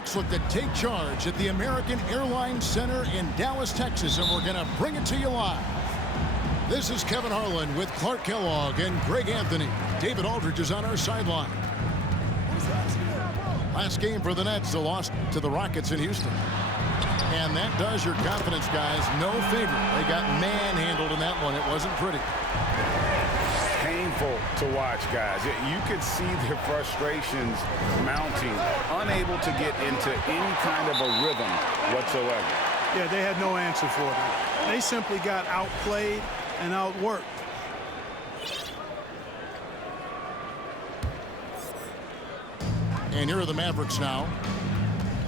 Sparks look to take charge at the American Airlines Center in Dallas, Texas, and we're going to bring it to you live. This is Kevin Harlan with Clark Kellogg and Greg Anthony. David Aldridge is on our sideline. Last game for the Nets, a loss to the Rockets in Houston. And that does your confidence guys no favor. They got manhandled in that one. It wasn't pretty. Painful to watch, guys. You could see their frustrations mounting, unable to get into any kind of a rhythm whatsoever. Yeah, they had no answer for them. They simply got outplayed and outworked. And here are the Mavericks now.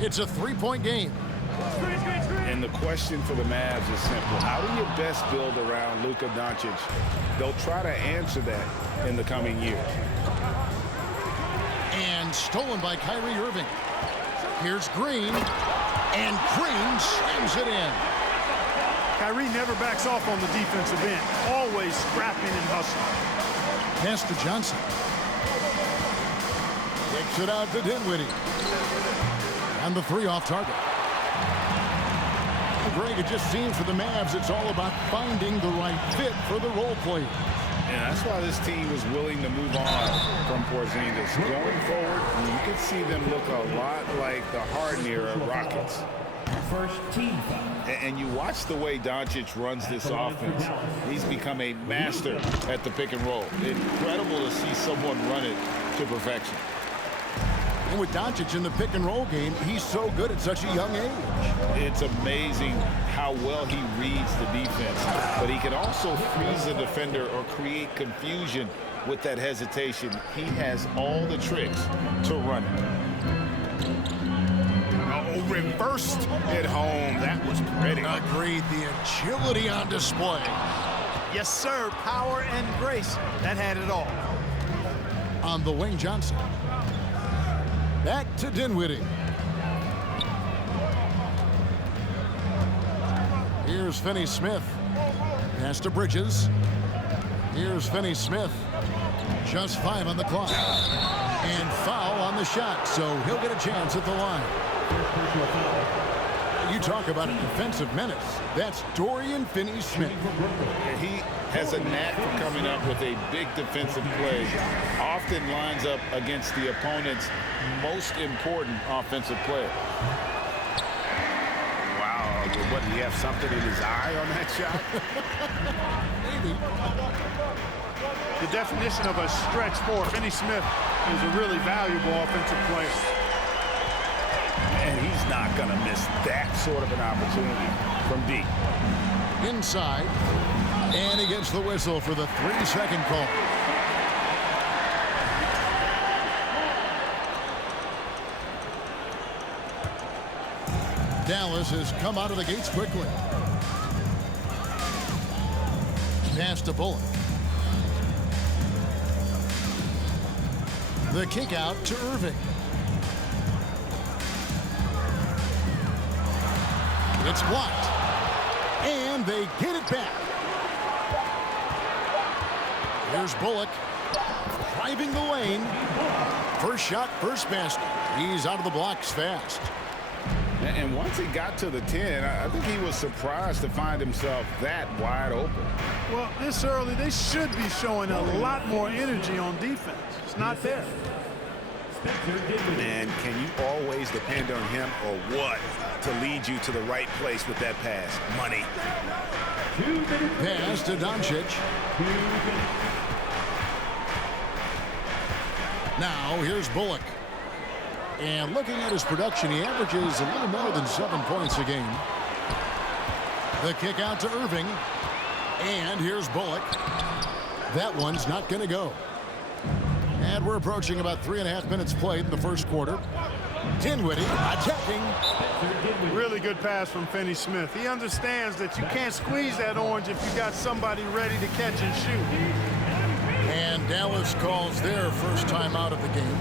It's a three-point game. And the question for the Mavs is simple. How do you best build around Luka Doncic? They'll try to answer that in the coming years. And stolen by Kyrie Irving. Here's Green. And Green slams it in. Kyrie never backs off on the defensive end. Always scrapping and hustling. Pass to Johnson. Kicks it out to Dinwiddie. And the three off target. Greg, it just seems for the Mavs it's all about finding the right fit for the role players. And that's why this team was willing to move on from Porzingis. Going forward, you could see them look a lot like the Harden-era Rockets. First team foul. And you watch the way Doncic runs this offense. He's become a master at the pick and roll. Incredible to see someone run it to perfection. And with Doncic in the pick and roll game, he's so good at such a young age. It's amazing how well he reads the defense, but he can also freeze a defender or create confusion with that hesitation. He has all the tricks to run it. Oh, reversed at home. That was pretty. Agreed. The agility on display. Yes, sir. Power and grace. That had it all. On the wing, Johnson. Back to Dinwiddie. Here's Finney-Smith. Pass to Bridges. Here's Finney-Smith. Just 5 on the clock. And foul on the shot, so he'll get a chance at the line. You talk about a defensive menace. That's Dorian Finney-Smith. He has a knack for coming up with a big defensive play. Often lines up against the opponent's most important offensive player. Wow, what, did he have something in his eye on that shot? Maybe. The definition of a stretch four. Finney-Smith is a really valuable offensive player. And he's not going to miss that sort of an opportunity from deep. Inside. And he gets the whistle for the 3-second call. Dallas has come out of the gates quickly. Pass to Bullock. The kick out to Irving. It's blocked. And they get it back. Here's Bullock. Driving the lane. First shot, first basket. He's out of the blocks fast. And once he got to the 10, I think he was surprised to find himself that wide open. Well, this early, they should be showing a lot more energy on defense. It's not there. And can you always depend on him or what to lead you to the right place with that pass? Money. Pass to Doncic. Now here's Bullock. And looking at his production, he averages a little more than 7 points a game. The kick out to Irving. And here's Bullock. That one's not going to go. And we're approaching about 3.5 minutes played in the first quarter. Dinwiddie attacking. Really good pass from Finney-Smith. He understands that you can't squeeze that orange if you got somebody ready to catch and shoot. And Dallas calls their first time out of the game.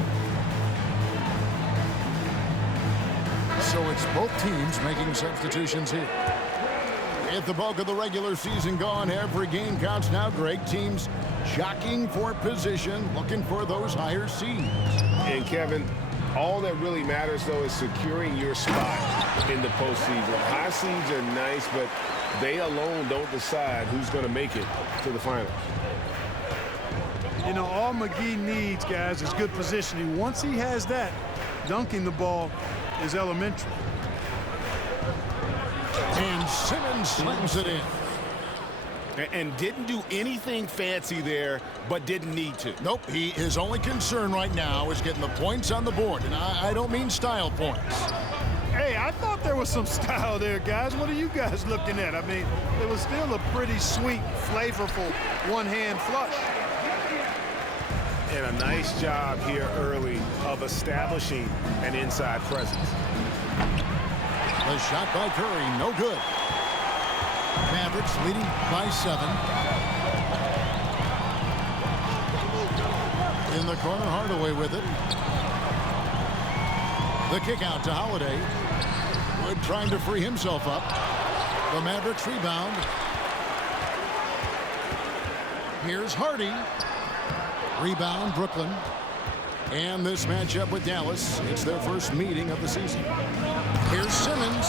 So it's both teams making substitutions here. With the bulk of the regular season gone, every game counts now, Greg. Teams jockeying for position, looking for those higher seeds. And Kevin, All that really matters, though, is securing your spot in the postseason. High seeds are nice, but they alone don't decide who's going to make it to the finals. You know, all McGee needs, guys, is good positioning. Once he has that, dunking the ball is elementary. And Simmons slams it in. And didn't do anything fancy there, but didn't need to. Nope, his only concern right now is getting the points on the board. And I don't mean style points. Hey, I thought there was some style there, guys. What are you guys looking at? I mean, it was still a pretty sweet, flavorful one-hand flush. And a nice job here early of establishing an inside presence. The shot by Curry, no good. Mavericks leading by 7. In the corner, Hardaway with it. The kick out to Holiday. Wood trying to free himself up. The Mavericks rebound. Here's Hardy. Rebound, Brooklyn. And this matchup with Dallas, it's their first meeting of the season. Here's Simmons.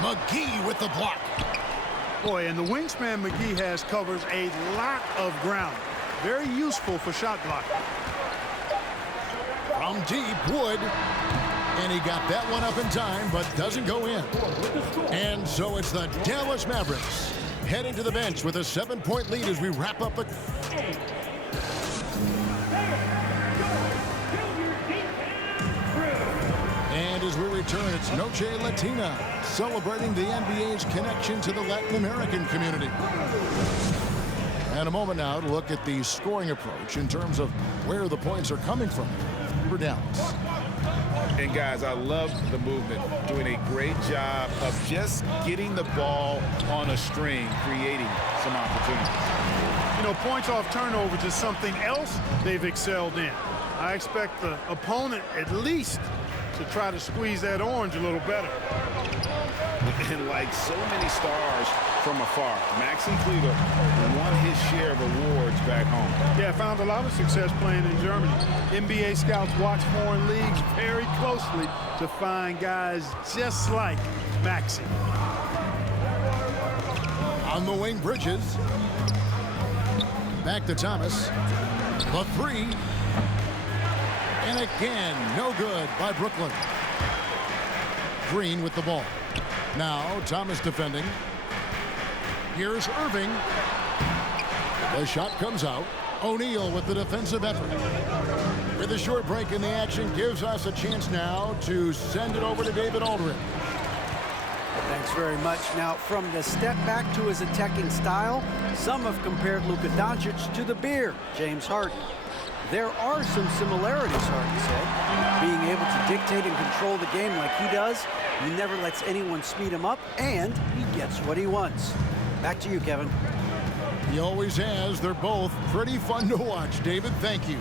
McGee with the block. Boy, and the wingspan McGee has covers a lot of ground. Very useful for shot blocking. From deep, Wood. And he got that one up in time, but doesn't go in. And so it's the Dallas Mavericks heading to the bench with a 7-point lead as we wrap up the... And as we return, it's Noche Latina, celebrating the NBA's connection to the Latin American community. And a moment now to look at the scoring approach in terms of where the points are coming from for Dallas. And guys, I love the movement, doing a great job of just getting the ball on a string, creating some opportunities. You know, points off turnovers is something else they've excelled in. I expect the opponent at least to try to squeeze that orange a little better. And like so many stars from afar, Maxi Kleber won his share of awards back home. Yeah, found a lot of success playing in Germany. NBA scouts watch foreign leagues very closely to find guys just like Maxi. On the wing, Bridges. Back to Thomas. The 3. And again, no good by Brooklyn. Green with the ball. Now Thomas defending. Here's Irving. The shot comes out. O'Neal with the defensive effort. With a short break in the action, gives us a chance now to send it over to David Aldridge. Thanks very much. Now, from the step back to his attacking style, some have compared Luka Doncic to the bear, James Harden. There are some similarities, Harden said. Being able to dictate and control the game like he does, he never lets anyone speed him up, and he gets what he wants. Back to you, Kevin. He always has. They're both pretty fun to watch. David, thank you.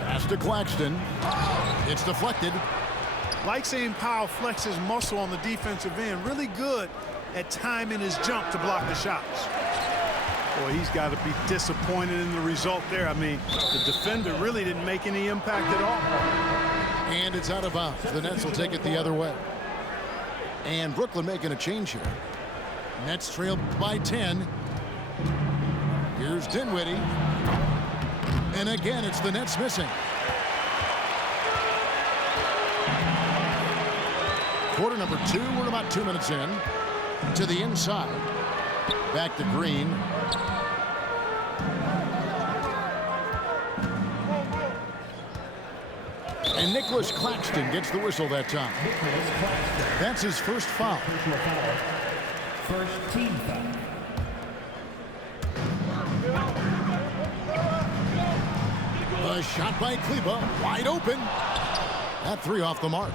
Pass to Claxton. It's deflected. Like seeing Powell flex his muscle on the defensive end. Really good at timing his jump to block the shots. Boy, he's got to be disappointed in the result there. I mean, the defender really didn't make any impact at all. And it's out of bounds. The Nets will take it the other way. And Brooklyn making a change here. Nets trail by 10. Here's Dinwiddie. And again, it's the Nets missing. Quarter number 2. We're about 2 minutes in. To the inside. Back to Green. And Nicholas Claxton gets the whistle that time. That's his first foul. First team foul. A shot by Kleber, wide open. That 3 off the mark.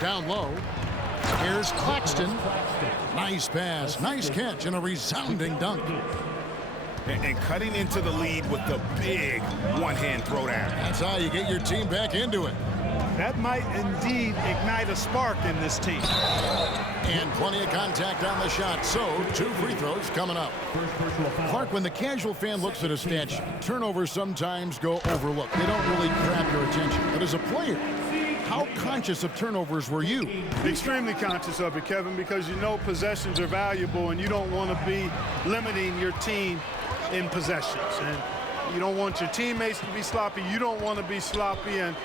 Down low. Here's Claxton. Nice pass, nice catch, and a resounding dunk. And cutting into the lead with the big one-hand throwdown. That's how you get your team back into it. That might indeed ignite a spark in this team. And plenty of contact on the shot. So 2 free throws coming up. Clark, when the casual fan looks at a stat sheet, turnovers sometimes go overlooked. They don't really grab your attention. But as a player, how conscious of turnovers were you? Extremely conscious of it, Kevin, because you know possessions are valuable and you don't want to be limiting your team in possessions. And you don't want your teammates to be sloppy. You don't want to be sloppy. And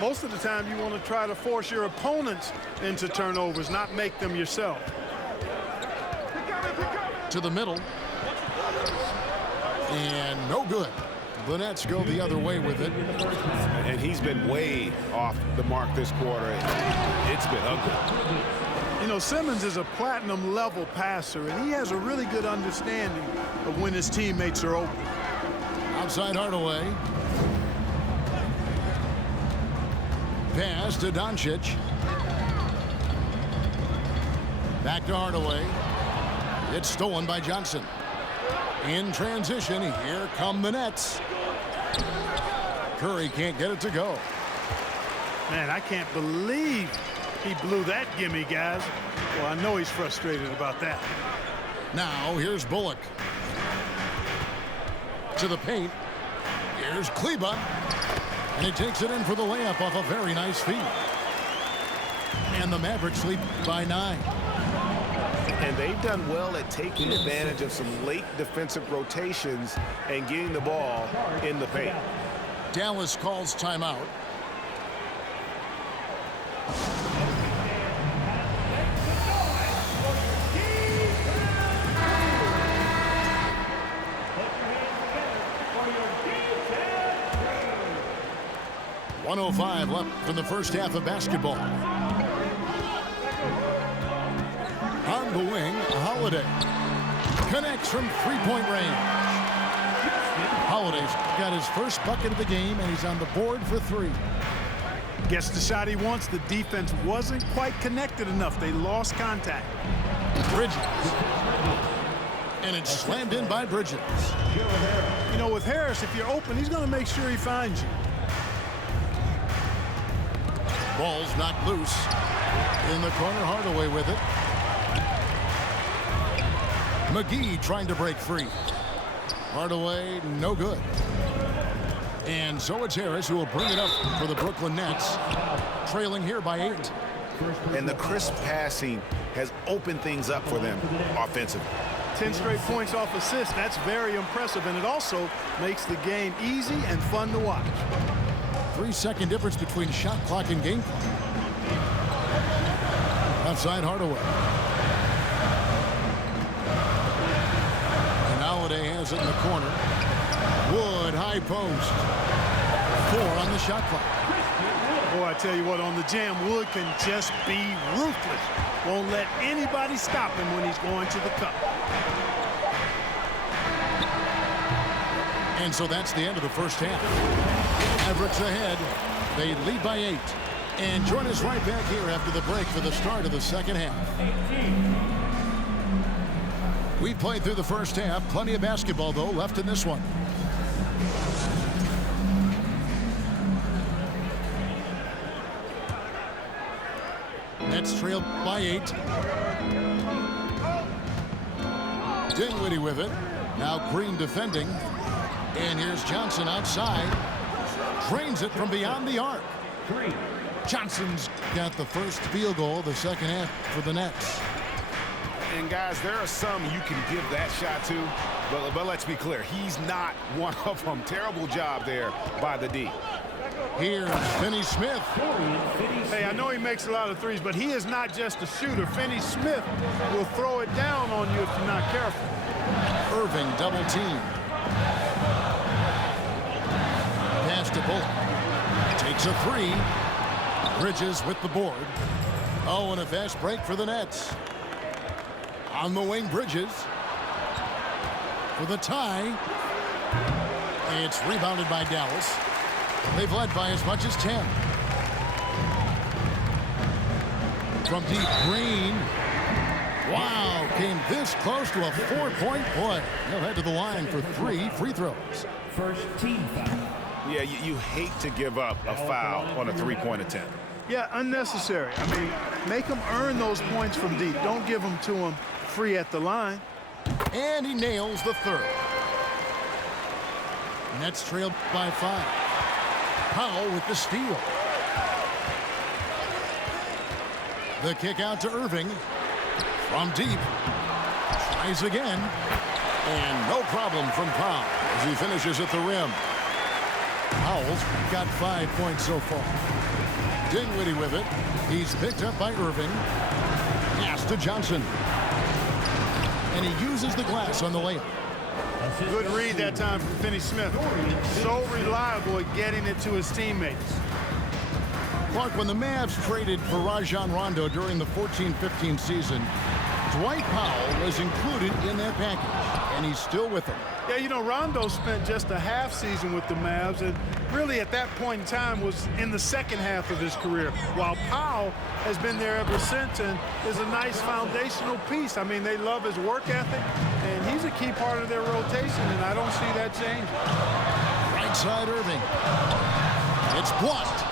most of the time you want to try to force your opponents into turnovers, not make them yourself. To the middle. And no good. The Nets go the other way with it. And he's been way off the mark this quarter. It's been ugly. You know, Simmons is a platinum level passer, and he has a really good understanding of when his teammates are open. Outside Hardaway. Pass to Doncic. Back to Hardaway. It's stolen by Johnson. In transition, here come the Nets. Curry can't get it to go. Man, I can't believe he blew that gimme, guys. Well, I know he's frustrated about that. Now, here's Bullock. To the paint. Here's Kleba. And he takes it in for the layup off a very nice feed. And the Mavericks lead by 9. And they've done well at taking advantage of some late defensive rotations and getting the ball in the paint. Dallas calls timeout. .105 left from the first half of basketball. On the wing, Holiday connects from three-point range. Holiday's got his first bucket of the game, and he's on the board for 3. Gets the shot he wants. The defense wasn't quite connected enough. They lost contact. Bridges. And it's slammed in by Bridges. You know, with Harris, if you're open, he's going to make sure he finds you. Ball's knocked loose. In the corner, Hardaway with it. McGee trying to break free. Hardaway, no good. And so it's Harris who will bring it up for the Brooklyn Nets, trailing here by 8. And the crisp passing has opened things up for them offensively. 10 straight points off assists. That's very impressive, and it also makes the game easy and fun to watch. 3-second difference between shot clock and game clock. Outside Hardaway. And Holiday has it in the corner. Wood, high post. 4 on the shot clock. Boy, I tell you what, on the jam, Wood can just be ruthless. Won't let anybody stop him when he's going to the cup. And so that's the end of the first half. Mavericks ahead. They lead by 8. And join us right back here after the break for the start of the second half. We played through the first half. Plenty of basketball, though, left in this one. Nets trailed by 8. Dinwiddie with it. Now Green defending. And here's Johnson outside. Drains it from beyond the arc. Johnson's got the first field goal of the second half for the Nets. And guys, there are some you can give that shot to, but let's be clear, he's not one of them. Terrible job there by the D. Here's Finney Smith. Hey, I know he makes a lot of threes, but he is not just a shooter. Finney Smith will throw it down on you if you're not careful. Irving double team. Pass to Bullock. Takes a 3. Bridges with the board. Oh, and a fast break for the Nets. On the wing, Bridges. For the tie. It's rebounded by Dallas. They've led by as much as 10. From deep, Green. Wow, came this close to a 4-point play. He'll head to the line for 3 free throws. First team foul. Yeah, you hate to give up a foul on a three-point attempt. Yeah, unnecessary. I mean, make them earn those points from deep. Don't give them to them free at the line. And he nails the third. Nets trailed by 5. Powell with the steal. The kick out to Irving. From deep. Tries again. And no problem from Powell as he finishes at the rim. Powell's got 5 points so far. Dinwiddie with it. He's picked up by Irving. Pass to Johnson. And he uses the glass on the layup. Good read that time from Finney-Smith. So reliable at getting it to his teammates. Clark, when the Mavs traded for Rajon Rondo during the 14-15 season, Dwight Powell was included in that package, and he's still with them. Yeah, you know, Rondo spent just a half season with the Mavs, and really at that point in time was in the second half of his career, while Powell has been there ever since and is a nice foundational piece. I mean, they love his work ethic, and he's a key part of their rotation, and I don't see that changing. Right side Irving. It's blocked.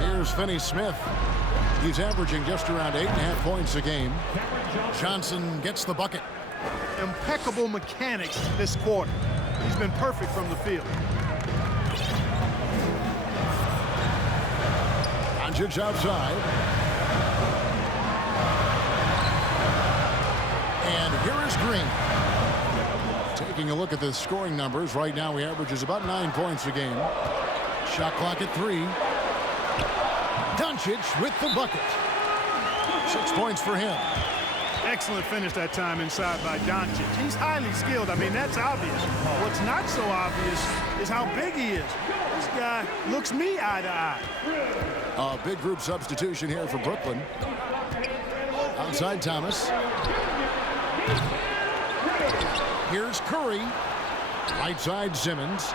Here's Finney-Smith. He's averaging just around 8.5 points a game. Johnson gets the bucket. Impeccable mechanics this quarter. He's been perfect from the field. Doncic outside. And here is Green. Taking a look at the scoring numbers, right now he averages about 9 points a game. Shot clock at 3. Doncic with the bucket. 6 points for him. Excellent finish that time inside by Doncic. He's highly skilled. I mean, that's obvious. What's not so obvious is how big he is. This guy looks me eye to eye. A big group substitution here for Brooklyn. Outside Thomas. Here's Curry. Right side Simmons.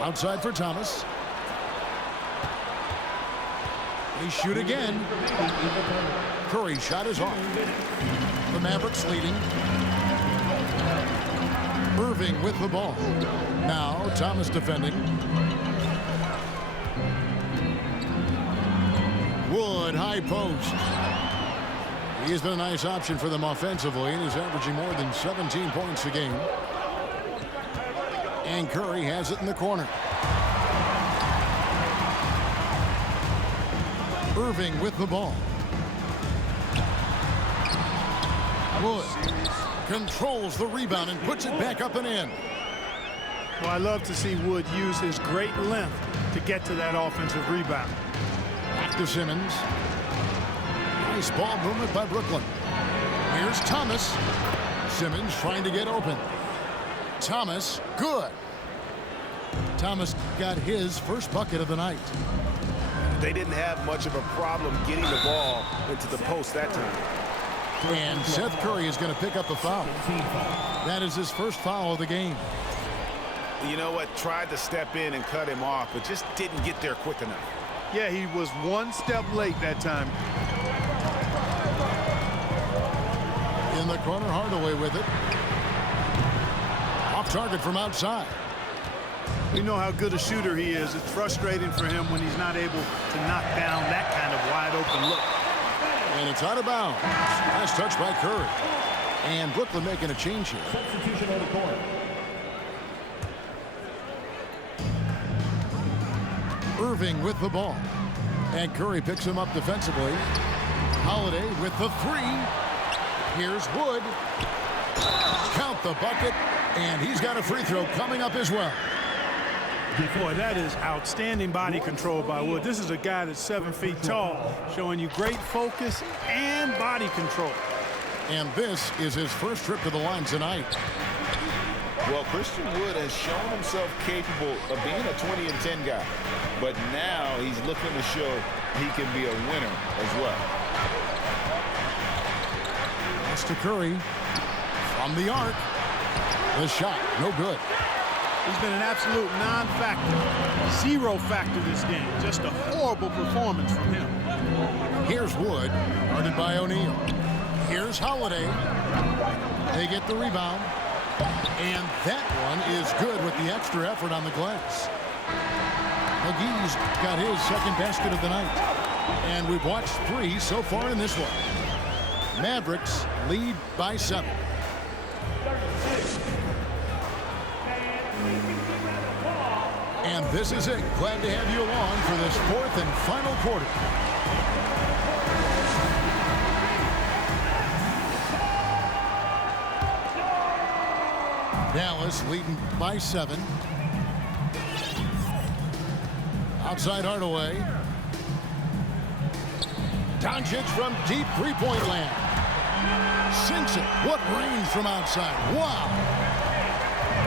Outside for Thomas. They shoot again. Curry shot is off. The Mavericks leading. Irving with the ball. Now Thomas defending. Wood high post. He has been a nice option for them offensively and is averaging more than 17 points a game. And Curry has it in the corner. Irving with the ball. Wood controls the rebound and puts it back up and in. Well, I love to see Wood use his great length to get to that offensive rebound. Back to Simmons. Nice ball movement by Brooklyn. Here's Thomas. Simmons trying to get open. Thomas, good. Thomas got his first bucket of the night. They didn't have much of a problem getting the ball into the post that time. And Seth Curry is going to pick up the foul. That is his first foul of the game. You know what? Tried to step in and cut him off, but just didn't get there quick enough. Yeah, he was one step late that time. In the corner, Hardaway with it. Off target from outside. We know how good a shooter he is. It's frustrating for him when he's not able to knock down that kind of wide open look. And it's out of bounds. Last touch by Curry. And Brooklyn making a change here. Substitution on the court. Irving with the ball. And Curry picks him up defensively. Holiday with the 3. Here's Wood. Count the bucket. And he's got a free throw coming up as well. Boy, that is outstanding body control by Wood. This is a guy that's 7 feet tall, showing you great focus and body control. And this is his first trip to the line tonight. Well, Christian Wood has shown himself capable of being a 20 and 10 guy, but now he's looking to show he can be a winner as well. Pass to Curry from the arc. The shot, no good. He's been an absolute non-factor, zero factor this game. Just a horrible performance from him. Here's Wood, guarded by O'Neal. Here's Holiday. They get the rebound. And that one is good with the extra effort on the glass. McGee's got his second basket of the night. And we've watched 3 so far in this one. Mavericks lead by 7. And this is it. Glad to have you along for this 4th and final quarter. Dallas leading by 7. Outside Hardaway. Doncic from deep three-point land. Sinks it. What range from outside. Wow.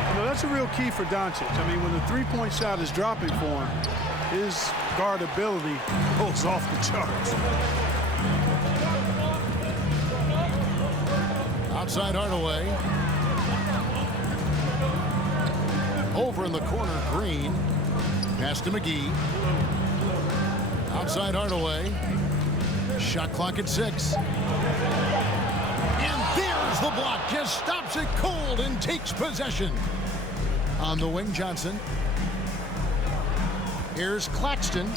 You know, that's a real key for Doncic. I mean, when the three-point shot is dropping for him, his guardability goes off the charts. Outside Hardaway. Over in the corner, Green. Pass to McGee. Outside Hardaway. Shot clock at 6. And there's the block. Just stops it cold and takes possession. On the wing, Johnson. Here's Claxton.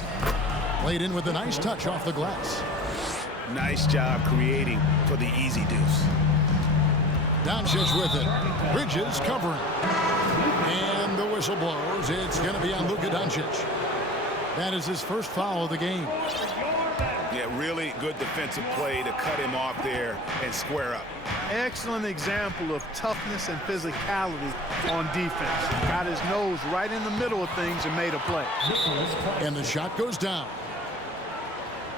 Laid in with a nice touch off the glass. Nice job creating for the easy deuce. Doncic with it. Bridges covering. And the whistle blows. It's going to be on Luka Doncic. That is his first foul of the game. Yeah, really good defensive play to cut him off there and square up. Excellent example of toughness and physicality on defense. Got his nose right in the middle of things and made a play. And the shot goes down.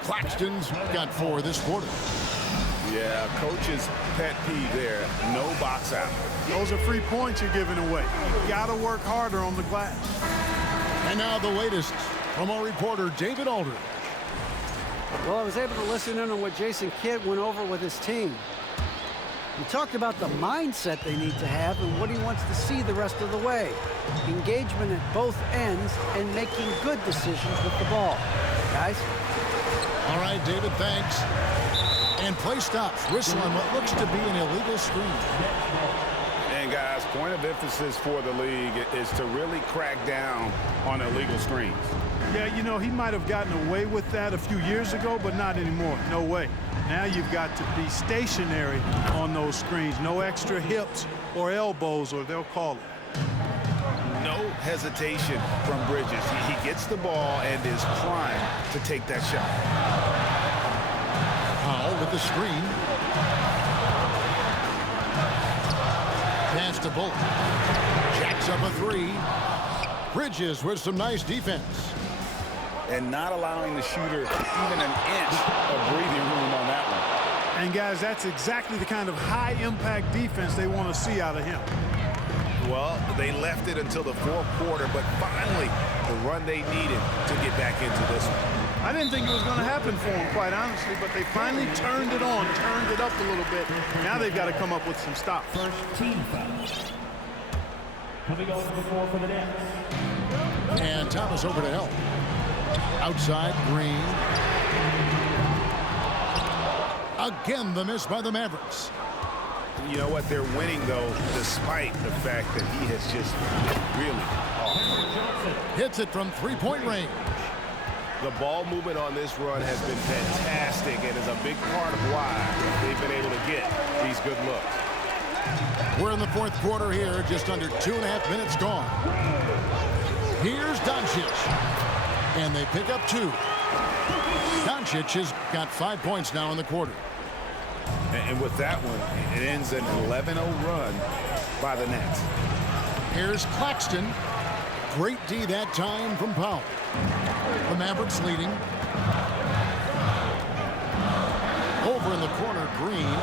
Claxton's got 4 this quarter. Yeah, coach's pet peeve there. No box out. Those are free points you're giving away. You got to work harder on the glass. And now the latest from our reporter, David Aldridge. Well, I was able to listen in on what Jason Kidd went over with his team. He talked about the mindset they need to have and what he wants to see the rest of the way. Engagement at both ends and making good decisions with the ball. Guys? All right, David, thanks. And play stops. Whistle on what looks to be an illegal screen. And guys, point of emphasis for the league is to really crack down on illegal screens. Yeah, you know, he might have gotten away with that a few years ago, but not anymore. No way. Now you've got to be stationary on those screens. No extra hips or elbows, or they'll call it. No hesitation from Bridges. He gets the ball and is primed to take that shot. Powell with the screen. Pass to Bullock. Jacks up a 3. Bridges with some nice defense. And not allowing the shooter even an inch of breathing room on that one. And, guys, that's exactly the kind of high-impact defense they want to see out of him. Well, they left it until the 4th quarter, but finally the run they needed to get back into this one. I didn't think it was going to happen for them, quite honestly, but they finally turned it on, turned it up a little bit. Now they've got to come up with some stops. First team foul. Coming over the floor for the Nets. And Thomas over to help. Outside, Green. Again, the miss by the Mavericks. You know what? They're winning, though, despite the fact that he has just really off. Hits it from three-point range. The ball movement on this run has been fantastic and is a big part of why they've been able to get these good looks. We're in the 4th quarter here, just under 2.5 minutes gone. Here's Doncic. And they pick up 2. Doncic has got 5 points now in the quarter. And with that one, it ends an 11-0 run by the Nets. Here's Claxton. Great D that time from Powell. The Mavericks leading. Over in the corner, Green.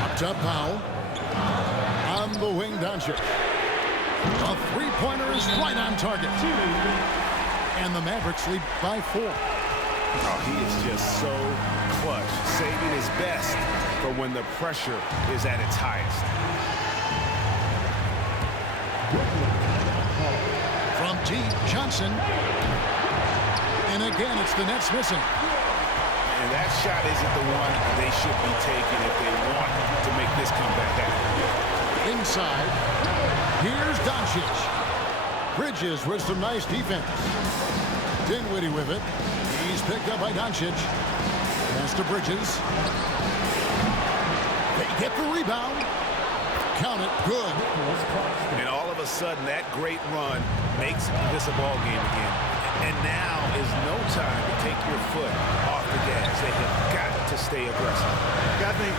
Up top, Powell. On the wing, Doncic. A three-pointer is right on target. And the Mavericks lead by 4. Oh, he is just so clutch, saving his best for when the pressure is at its highest. From deep, Johnson. And again, it's the Nets missing. And that shot isn't the one they should be taking if they want to make this comeback happen. Inside. Here's Doncic. Bridges with some nice defense. Dinwiddie with it. He's picked up by Doncic. Pass to Bridges. They get the rebound. Count it. Good. And all of a sudden, that great run makes this a ball game again. And now is no time to take your foot off the gas. They have got to stay aggressive. I think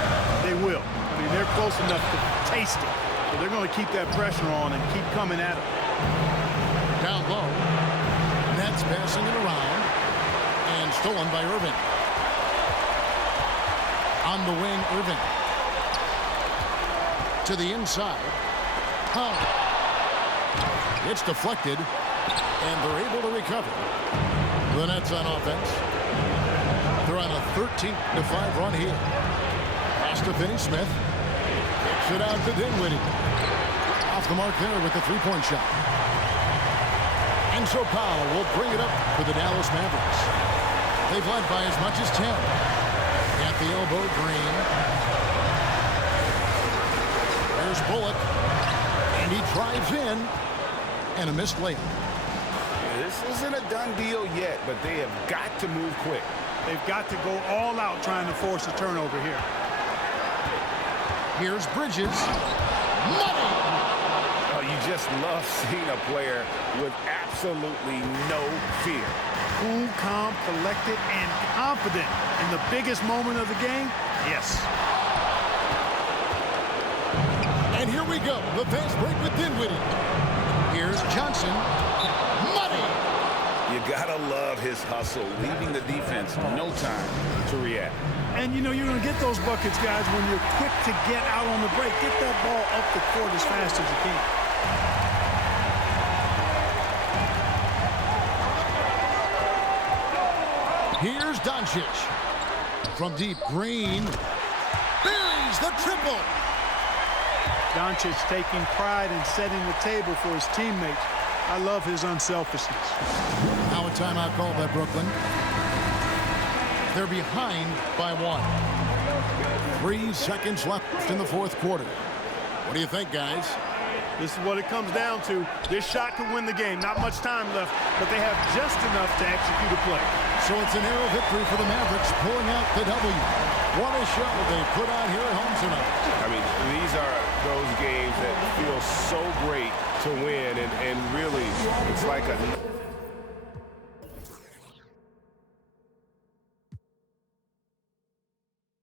they will. I mean, they're close enough to taste it. So they're going to keep that pressure on and keep coming at it. Down low. Nets passing it around. And stolen by Irving. On the wing, Irving. To the inside. Powell. It's deflected. And they're able to recover. The Nets on offense. They're on a 13-5 run here. Pass to Finney-Smith. Kicks it out to Dinwiddie. Off the mark there with the three-point shot. And so Powell will bring it up for the Dallas Mavericks. They've led by as much as 10. At the elbow, Green. There's Bullock. And he drives in. And a missed layup. This isn't a done deal yet, but they have got to move quick. They've got to go all out trying to force a turnover here. Here's Bridges. Money! Oh, you just love seeing a player with absolutely no fear. Cool, calm, collected, and confident in the biggest moment of the game. Yes. And here we go. The fast break with Dinwiddie. Here's Johnson. Money! You gotta love his hustle, leaving the defense no time to react. And, you know, you're going to get those buckets, guys, when you're quick to get out on the break. Get that ball up the court as fast as you can. Here's Doncic. From deep, Green. Buries the triple. Doncic taking pride in setting the table for his teammates. I love his unselfishness. Now a timeout called by Brooklyn. They're behind by 1. 3 seconds left in the fourth quarter. What do you think, guys? This is what it comes down to. This shot could win the game. Not much time left, but they have just enough to execute a play. So it's a narrow victory for the Mavericks, pulling out the W. What a show they put on here at home tonight. I mean, these are those games that feel so great to win, and really, it's like a